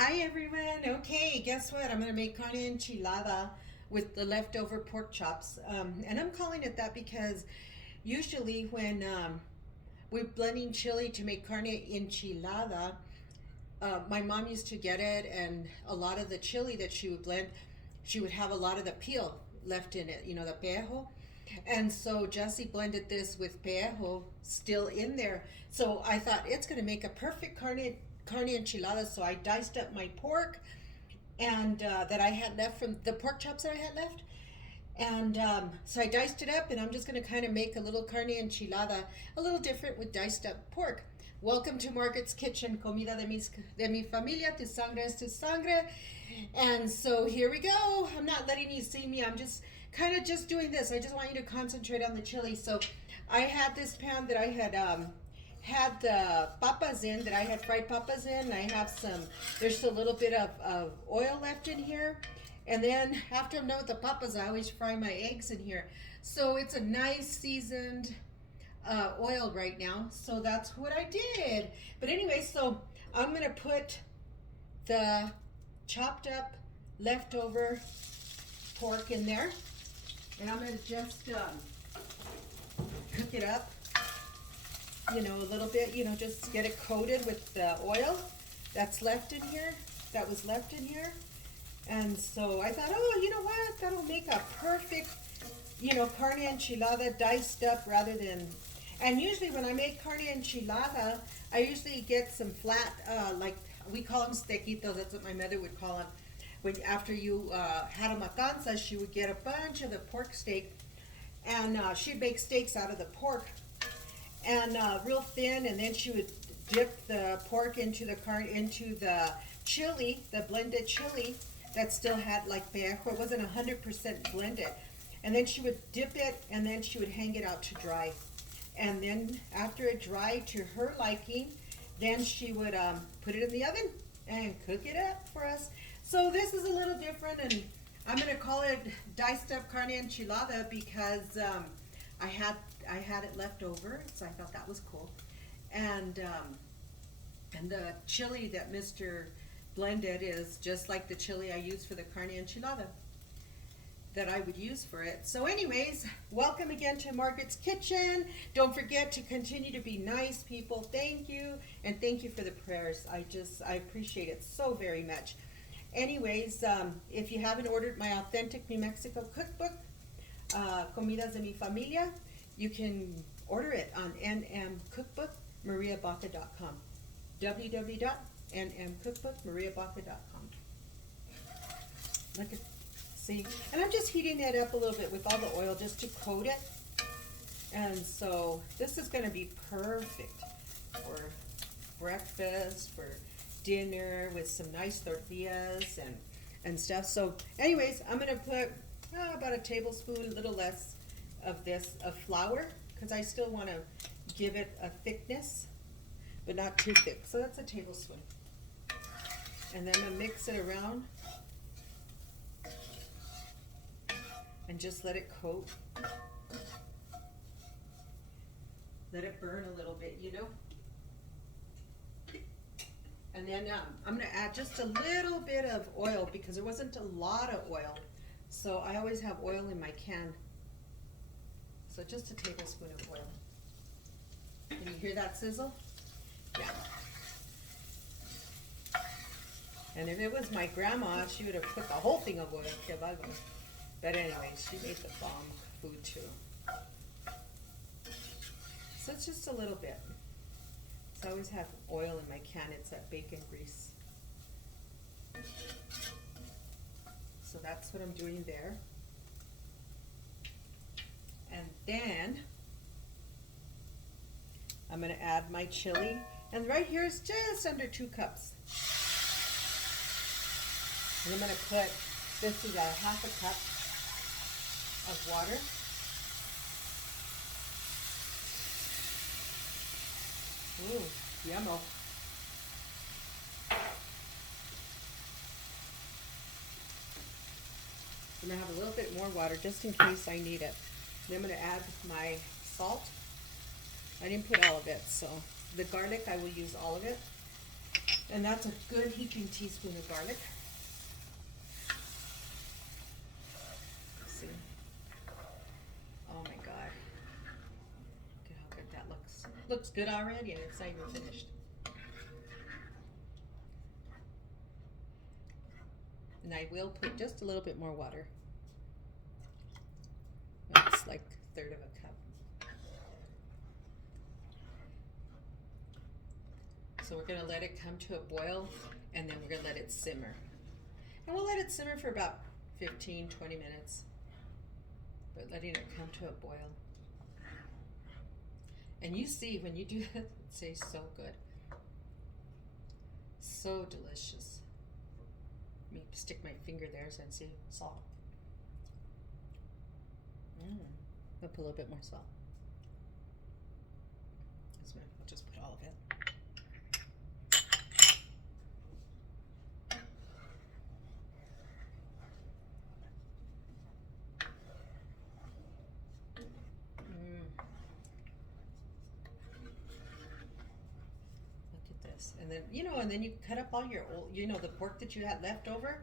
Hi everyone. Okay, guess what? I'm gonna make carne enchilada with the leftover pork chops, and I'm calling it that because usually when we're blending chili to make carne enchilada, my mom used to get it, and a lot of the chili that she would blend, she would have a lot of the peel left in it. You know, the pejo. And so Jesse blended this with pejo still in there. So I thought it's gonna make a perfect carne enchilada. So I diced up my pork and that I had left from the pork chops that I had left. And so I diced it up, and I'm just going to kind of make a little carne enchilada, a little different with diced up pork. Welcome to Margaret's Kitchen, comida de mi familia, tu sangre es tu sangre. And so here we go. I'm not letting you see me. I'm just kind of just doing this. I just want you to concentrate on the chili. So I had this pan that I had the papas in, that I had fried papas in. I have there's a little bit of oil left in here. And then after I'm done with the papas, I always fry my eggs in here. So it's a nice seasoned oil right now. So that's what I did. But anyway, so I'm going to put the chopped up leftover pork in there. And I'm going to just cook it up, a little bit, just get it coated with the oil that's left in here, that was left in here. And so I thought, oh, you know what? That'll make a perfect, carne enchilada diced up rather than. And usually when I make carne enchilada, I usually get some flat, like we call them stequitos. That's what my mother would call them. When after you had a matanza, she would get a bunch of the pork steak, and she'd make steaks out of the pork, and real thin, and then she would dip the pork into the chili, the blended chili that still had like pejo. It wasn't 100% blended. And then she would dip it, and then she would hang it out to dry. And then after it dried to her liking, then she would put it in the oven and cook it up for us. So this is a little different, and I'm gonna call it diced up carne enchilada because I had it left over, so I thought that was cool. And the chili that Mr. blended is just like the chili I use for the carne enchilada that I would use for it. So anyways, welcome again to Margaret's Kitchen. Don't forget to continue to be nice, people. Thank you, and thank you for the prayers. I appreciate it so very much. Anyways, if you haven't ordered my authentic New Mexico cookbook, Comidas de mi Familia, you can order it on nmcookbookmariabaca.com. www.nmcookbookmariabaca.com. Look at, see, and I'm just heating that up a little bit with all the oil just to coat it. And so this is going to be perfect for breakfast, for dinner, with some nice tortillas and stuff. So anyways, I'm going to put about a tablespoon, a little less of flour, because I still want to give it a thickness, but not too thick. So that's a tablespoon. And then I'm going to mix it around and just let it coat. Let it burn a little bit, And then I'm going to add just a little bit of oil because there wasn't a lot of oil. So I always have oil in my can. So just a tablespoon of oil. Can you hear that sizzle? Yeah. And if it was my grandma, she would have put the whole thing of oil. But anyway, she made the bomb food too. So it's just a little bit. So I always have oil in my can. It's that bacon grease. So that's what I'm doing there. And then I'm going to add my chili. And right here is just under 2 cups. And I'm going to put, this is a half a cup of water. Ooh, yummo. I'm going to have a little bit more water just in case I need it. Then I'm going to add my salt. I didn't put all of it, so the garlic, I will use all of it. And that's a good heaping teaspoon of garlic. See? Oh my God. Look at how good that looks. Looks good already and it's not even finished. And I will put just a little bit more water. It's like a third of a cup. So we're gonna let it come to a boil and then we're gonna let it simmer. And we'll let it simmer for about 15, 20 minutes. But letting it come to a boil. And you see when you do that, it tastes so good. So delicious. Let me stick my finger there so I can see salt. I'll put a little bit more salt. I'll just put all of it. And then, and then you cut up all your old, the pork that you had left over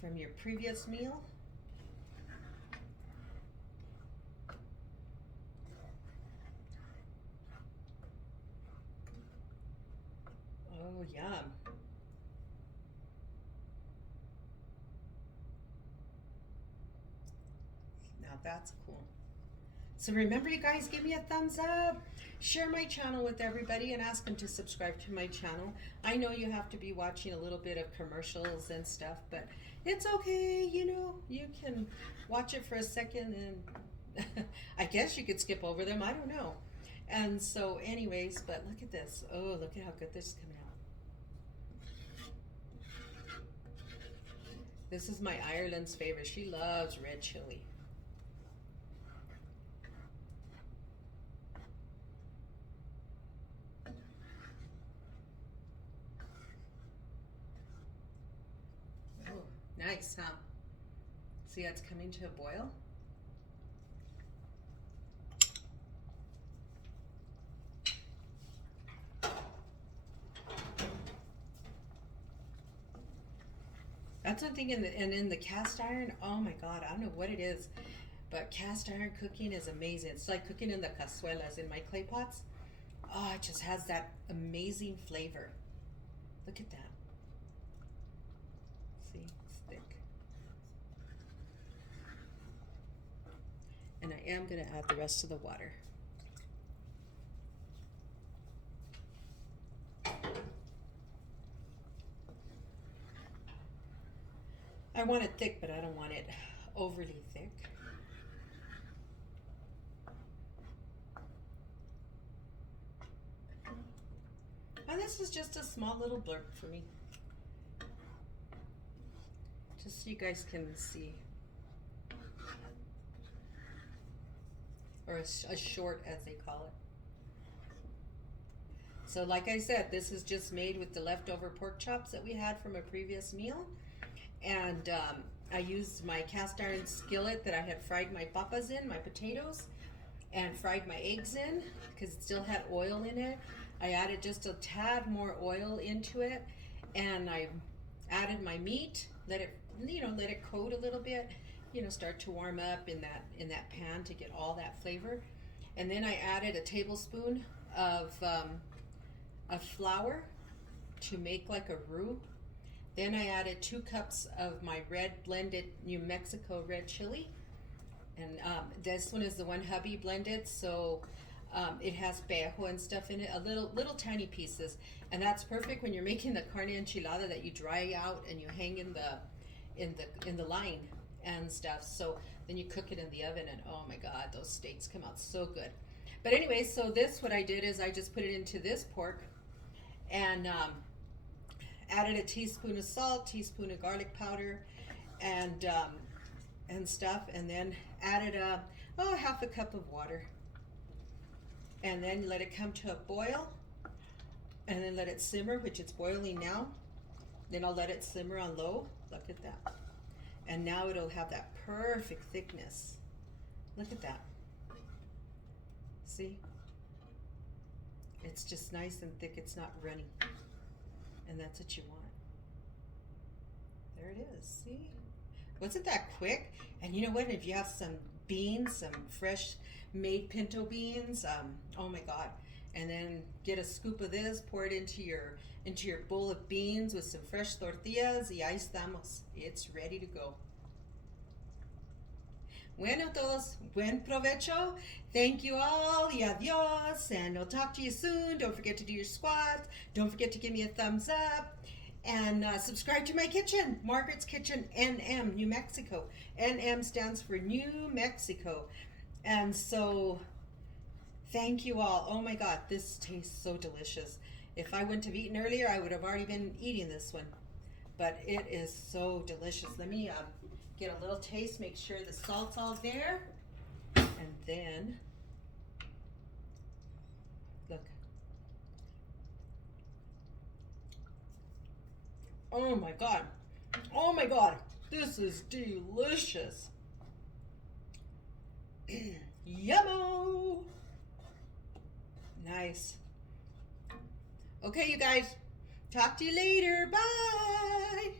from your previous meal. Oh, yum. Now that's cool. So remember, you guys, give me a thumbs up. Share my channel with everybody and ask them to subscribe to my channel. I know you have to be watching a little bit of commercials and stuff, but it's okay, you can watch it for a second and I guess you could skip over them, I don't know. And so anyways, but look at this. Oh, look at how good this is coming out. This is my Ireland's favorite. She loves red chili. Nice, huh? See how it's coming to a boil? That's one thing in the cast iron. Oh my God, I don't know what it is, but cast iron cooking is amazing. It's like cooking in the cazuelas in my clay pots. Oh, it just has that amazing flavor. Look at that. See, it's thick. And I am gonna add the rest of the water. I want it thick, but I don't want it overly thick. And this is just a small little blurb for me. Just so you guys can see. Or a short, as they call it. So like I said, this is just made with the leftover pork chops that we had from a previous meal. And I used my cast iron skillet that I had fried my papas in, my potatoes, and fried my eggs in because it still had oil in it. I added just a tad more oil into it, and I added my meat, let it coat a little bit, start to warm up in that pan to get all that flavor. And then I added a tablespoon of flour to make like a roux. Then I added 2 cups of my red blended New Mexico red chili. And this one is the one hubby blended, so it has pejo and stuff in it, a little tiny pieces. And that's perfect when you're making the carne enchilada that you dry out and you hang in the line and stuff. So then you cook it in the oven and oh my God, those steaks come out so good. But anyway, so what I did is I just put it into this pork and added a teaspoon of salt, teaspoon of garlic powder, and stuff, and then added half a cup of water, and then let it come to a boil, and then let it simmer, which it's boiling now. Then I'll let it simmer on low. Look at that, and now it'll have that perfect thickness. Look at that. See? It's just nice and thick. It's not runny. And that's what you want. There it is, see? Wasn't that quick? And you know what? If you have some beans, some fresh made pinto beans, oh my God. And then get a scoop of this, pour it into your bowl of beans with some fresh tortillas, y ahí estamos. It's ready to go. Bueno, todos, buen provecho. Thank you all, y adios, and I'll talk to you soon. Don't forget to do your squats. Don't forget to give me a thumbs up. And subscribe to my kitchen, Margaret's Kitchen, NM, New Mexico. NM stands for New Mexico. And so, thank you all. Oh my God, this tastes so delicious. If I wouldn't have eaten earlier, I would have already been eating this one. But it is so delicious. Let me get a little taste, make sure the salt's all there. And then, look. Oh my God. Oh my God. This is delicious. Yummo. Nice. Okay, you guys. Talk to you later. Bye.